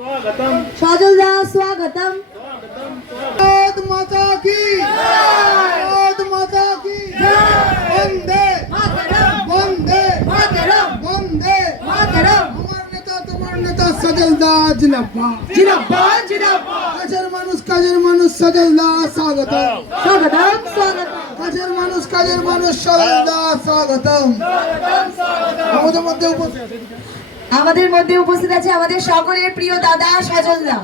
সজলদা স্বাগতম। भारत माता की भारत माता की वंदे মাতরম वंदे মাতরম वंदे মাতরম। আমার নেতা তোমার নেতা সজলদা জিন্দাবাদ জিন্দাবাদ জিন্দাবাদ। কাজের মানুষ সজলদা স্বাগত স্বাগতম স্বাগতম। কাজের মানুষ সজলদা স্বাগতম। আমাদের মধ্যে উপস্থিত আছে আমাদের সকলের প্রিয় দাদা সজলদা।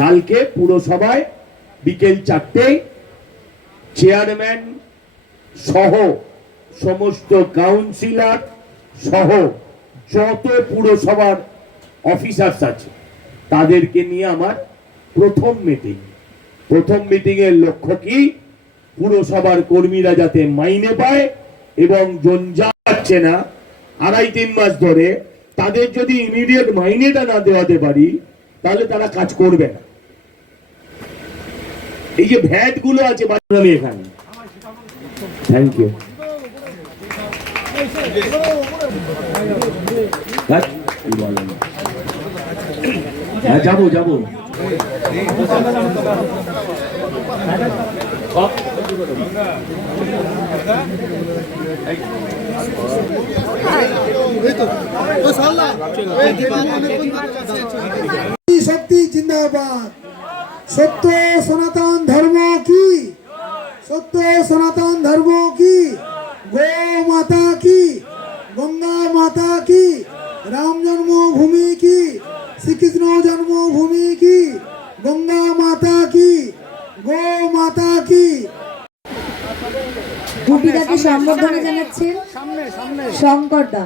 কালকে পুরসভায় বিকেল 4টায় চেয়ারম্যান সহ সমস্ত কাউন্সিলর সহ যত পুরসভার অফিসার্স আছে তাদেরকে নিয়ে আমার প্রথম মিটিং এর লক্ষ্য কি, পুরসভার কর্মীরা যাতে মাইনে পায় এবং জঞ্জাচ্ছে না 2.5-3 মাস ধরে, তাদের যদি ইমিডিয়েট মাইনেটা না দেওয়াতে পারি তাহলে তারা কাজ করবে না। এই যে ভ্যাট গুলো আছে আমি এখানে, থ্যাংক ইউ। হ্যাঁ যাবো শক্তি জিন্দাবাদ। সত্য সনাতন ধর্ম কি, সত্য সনাতন ধর্ম কি, গো মাতা কি, গঙ্গা মাতা কি, রাম জন্মভূমি কি, শ্রীকৃষ্ণ জন্মভূমি কি, গঙ্গা মাতা কি, গো মাতা কি। ভূমিকাকে সম্বোধনা জানাচ্ছেন শঙ্কর দা।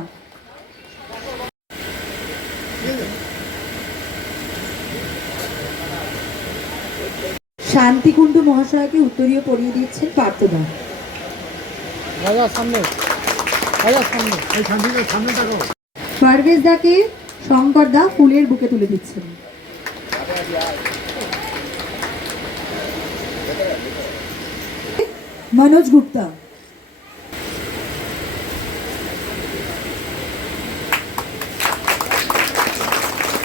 শান্তিকুণ্ডু মহাশয়কে উত্তরীয় পরিয়ে দিচ্ছেন পার্থদা। পারভেজ দাকে শঙ্কর দা ফুলের বুকে তুলে দিচ্ছেন। মনোজ গুপ্তা।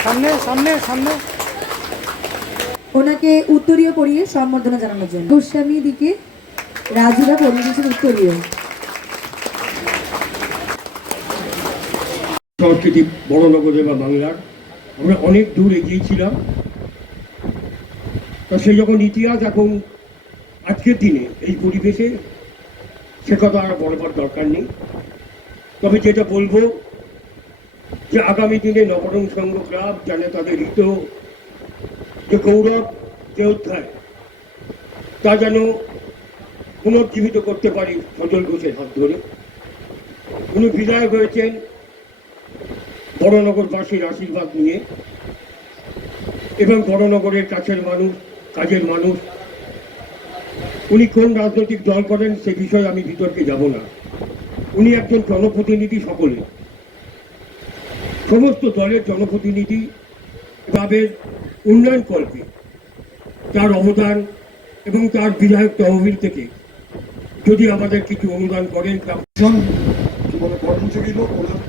সামনে ওনাকে উত্তরীয় পরিয়ে সম্বর্ধনা জানানোর জন্য গোস্বামী দিকে রাজুরা পরিয়ে দিয়েছেন উত্তরীয়। সংস্কৃতি বড়নগরে বা বাংলার আমরা অনেক দূর এগিয়েছিলাম, তা সেই যখন ইতিহাস এখন আজকের দিনে এই পরিবেশে সে কথা আর বলবার দরকার নেই। তবে যেটা বলবো যে আগামী দিনে নবরং সংঘ ক্লাব জানে তাদের হৃত যে গৌরব, যে অধ্যায়, তা যেন পুনর্জীবিত করতে পারি সজল ঘোষের হাত ধরে। উনি বিধায়ক হয়েছেন বড়নগরবাসীর আশীর্বাদ নিয়ে এবং বড়নগরের কাছের মানুষ, কাজের মানুষ। উনি কোন রাজনৈতিক দল করেন সে বিষয়ে আমি বিতর্কে যাব না। উনি একজন জনপ্রতিনিধি, সকলে সমস্ত দলের জনপ্রতিনিধি ক্লাবের উন্নয়ন কল্পে তার অবদান এবং তার বিধায়ক তহবিল থেকে যদি আমাদের কিছু অনুদান করেন। কর্মযোগী লোক, ওনার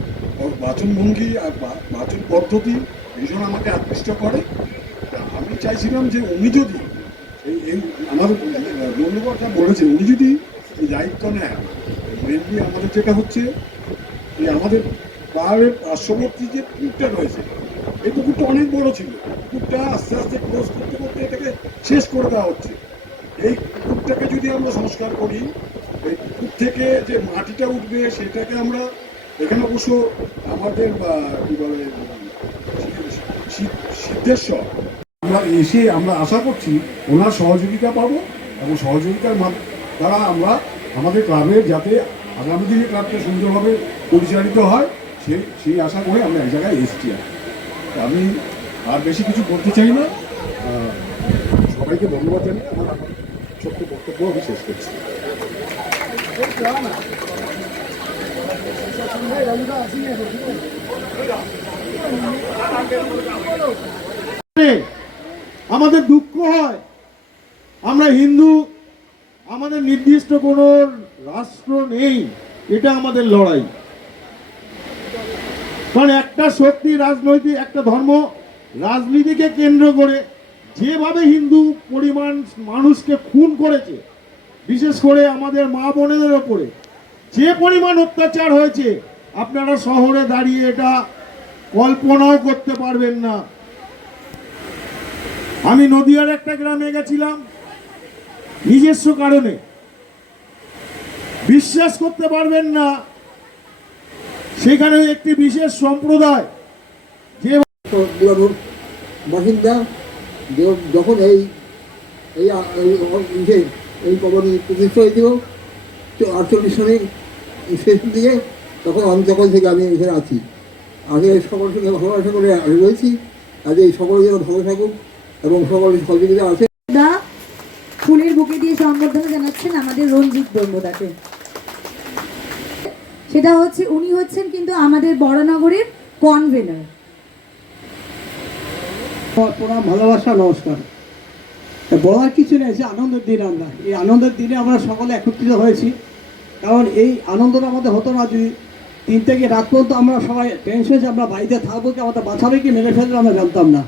বাচনভঙ্গি আর বাচন পদ্ধতি ভীষণ আমাকে আকৃষ্ট করে। আমি চাইছিলাম যে উনি যদি এই আমাদের বন্ধুবর্গা বলেছেন, উনি যদি এই দায়িত্ব নেয়, মেনলি আমাদের যেটা হচ্ছে যে আমাদের পাহাড়ের পার্শ্ববর্তী যে পুকুরটা রয়েছে, এই পুকুরটা অনেক বড় ছিল। পুকুরটা আস্তে আস্তে ক্লোজ করতে করতে এটাকে শেষ করে দেওয়া হচ্ছে। এই পুকুরটাকে যদি আমরা সংস্কার করি, এই পুকুর থেকে যে মাটিটা উঠবে সেটাকে আমরা এখানে অবশ্য আমাদের কী বলে সিদ্ধেশ্বর আমরা এসে আমরা আশা করছি ওনার সহযোগিতা পাবো এবং সহযোগিতার দ্বারা আমরা আমাদের ক্লাবের যাতে আগামী দিনে ক্লাবটা সুন্দরভাবে পরিচালিত হয় সেই আশা করে আমরা এক জায়গায় এসেছি। আমি আর বেশি কিছু বলতে চাই না, সবাইকে ধন্যবাদ জানিয়ে আমার ছোট্ট বক্তব্য আমি শেষ করছি। আমাদের দুঃখ হয়, আমরা হিন্দু আমাদের নির্দিষ্ট কোনো রাষ্ট্র নেই, এটা আমাদের লড়াই। কারণ একটা শক্তি রাজনৈতিক, একটা ধর্ম রাজনীতিকে কেন্দ্র করে যেভাবে হিন্দু পরিমাণ মানুষকে খুন করেছে, বিশেষ করে আমাদের মা বোনেদের ওপরে যে পরিমাণ অত্যাচার হয়েছে, আপনারা শহরে দাঁড়িয়ে এটা কল্পনাও করতে পারবেন না। আমি নদিয়ার একটা গ্রামে গেছিলাম নিজস্ব কারণে, বিশ্বাস করতে পারবেন না, সেখানে একটি বিশেষ সম্প্রদায় যে দিবানুর বাসিন্দা যখন এই এই এই কলোনি প্রতিষ্ঠা হয়েছিল 48 সালের শেষ দিকে, তখন আমি তখন থেকে আমি এখানে আছি। আমি সকলের সঙ্গে ভালোবাসা করে রয়েছি। আজ এই সকলের যেন ভালো থাকুক এবং সকলের সহযোগিতা আছে। দা ফুলের বুকে দিয়ে সম্বর্ধনা জানাচ্ছেন আমাদের রঞ্জিত ব্রহ্মদাকে। সেটা হচ্ছে উনি হচ্ছেন কিন্তু আমাদের বড়নগরের কনভেনার। প্রণাম, ভালোবাসা, নমস্কার। বলার কিছু নেই, যে আনন্দের দিন, আমরা এই আনন্দের দিনে আমরা সকলে একত্রিত হয়েছি। কারণ এই আনন্দটা আমাদের হতো না যদি 3 থেকে রাত পর্যন্ত আমরা সবাই টেনশন যে আমরা বাড়িতে থাকবো কি, আমাদের বাঁচাবে কি, মেরে ফেললে আমরা জানতাম না।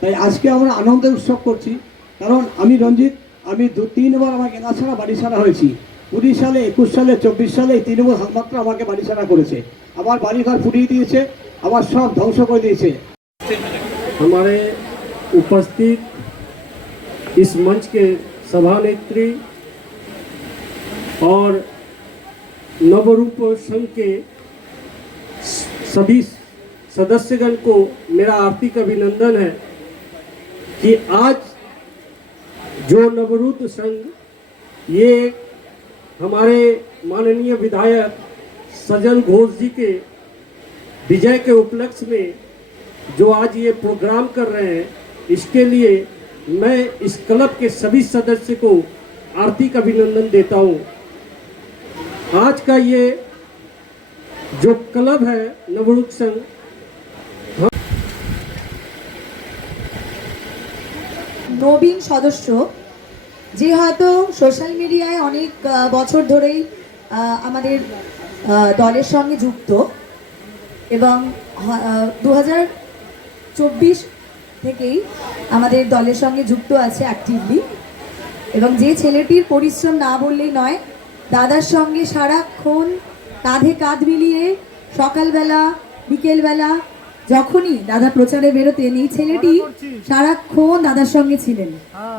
তাই আজকে আমরা আনন্দের উৎসব করছি। কারণ আমি রঞ্জিত, আমি 3বার আমার কেনা ছাড়া বাড়ি ছাড়া হয়েছি। 19 সালে, 21 সালে, 24 সালে এই 3বার হাতমাত্র আমাকে বাড়ি ছাড়া করেছে। আমার বাড়িঘর পুড়িয়ে দিয়েছে, আমার সব ধ্বংস করে দিয়েছে। हमारे उपस्थित इस मंच के सभानेत्री और नवरूप संघ के सभी सदस्यगण को मेरा हार्दिक अभिनंदन है कि आज जो नवरूप संघ ये हमारे माननीय विधायक सज्जन घोष जी के विजय के उपलक्ष्य में जो आज ये प्रोग्राम कर रहे हैं, इसके लिए मैं इस क्लब के सभी सदस्य को हार्दिक अभिनंदन देता हूँ। आज का ये जो क्लब है नवरूप संघ, নবীন সদস্য যে হয়তো সোশ্যাল মিডিয়ায় অনেক বছর ধরেই আমাদের দলের সঙ্গে যুক্ত এবং 2024 থেকেই আমাদের দলের সঙ্গে যুক্ত আছে অ্যাক্টিভলি, এবং যে ছেলেটির পরিশ্রম না বললেই নয়, দাদার সঙ্গে সারাক্ষণ কাঁধে কাঁধ মিলিয়ে সকালবেলা বিকেলবেলা যখনই দাদা প্রচারে বেরোতেন, এই ছেলেটি সারাক্ষণ দাদার সঙ্গে ছিলেন।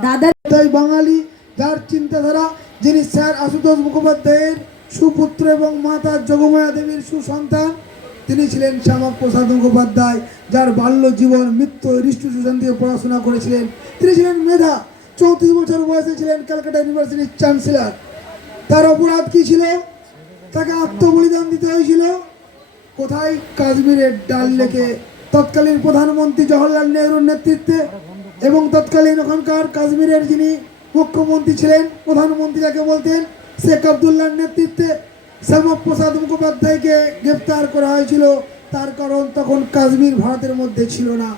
দাদার তাই বাঙালি যার চিন্তাধারা, যিনি স্যার আশুতোষ মুখোপাধ্যায়ের সুপুত্র এবং মাতা যোগমায়া দেবীর সুসন্তান, তিনি ছিলেন শ্যামাপ্রসাদ মুখোপাধ্যায়, যার বাল্য জীবন মৃত্যু ঋষ্টু সুশান থেকে পড়াশোনা করেছিলেন। তিনি ছিলেন মেধা, 34 বছর বয়সে ছিলেন ক্যালকাটা ইউনিভার্সিটির চ্যান্সেলর। তার অপরাধ কি ছিল? তাকে আত্মবলিদান দিতে হয়েছিল। কোথায়? কাশ্মীরের ডাল লেকে তৎকালীন প্রধানমন্ত্রী জওহরলাল নেহরুর নেতৃত্বে এবং তৎকালীন ওখানকার কাশ্মীরের যিনি মুখ্যমন্ত্রী ছিলেন, প্রধানমন্ত্রী যাকে বলতেন, শেখ আবদুল্লাহর নেতৃত্বে শ্যামাপ্রসাদ মুখোপাধ্যায়কে গ্রেফতার করা হয়েছিল। তার কারণ তখন কাশ্মীর ভারতের মধ্যে ছিল না,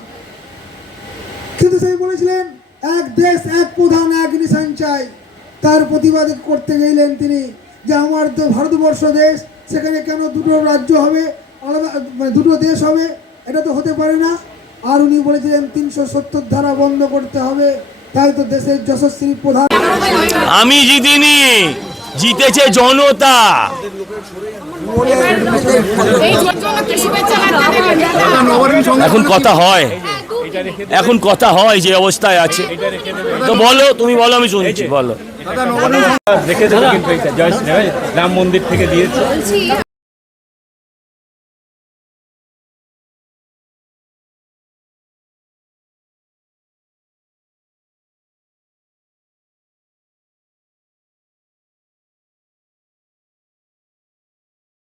কিন্তু সেই বলেছিলেন এক দেশ এক প্রধান এক নিশান চাই। তার প্রতিবাদ করতে গেলেন তিনি যে আমার তো ভারতবর্ষ দেশ, সেখানে কেন দুটো রাজ্য হবে, আলাদা দুটো দেশ হবে, এটা তো হতে পারে না। আর উনি বলেছিলেন 370 ধারা বন্ধ করতে হবে, তাই তো দেশের যশস্বী প্রধান। আমি জিতিনি, জিতেছে জনতা। এখন কথা হয়, এখন কথা হয় যে অবস্থায় আছে। তো বলো, তুমি বলো, আমি শুনছি, বলো। দেখেছো কিন্তু রাম মন্দির থেকে দিয়েছে।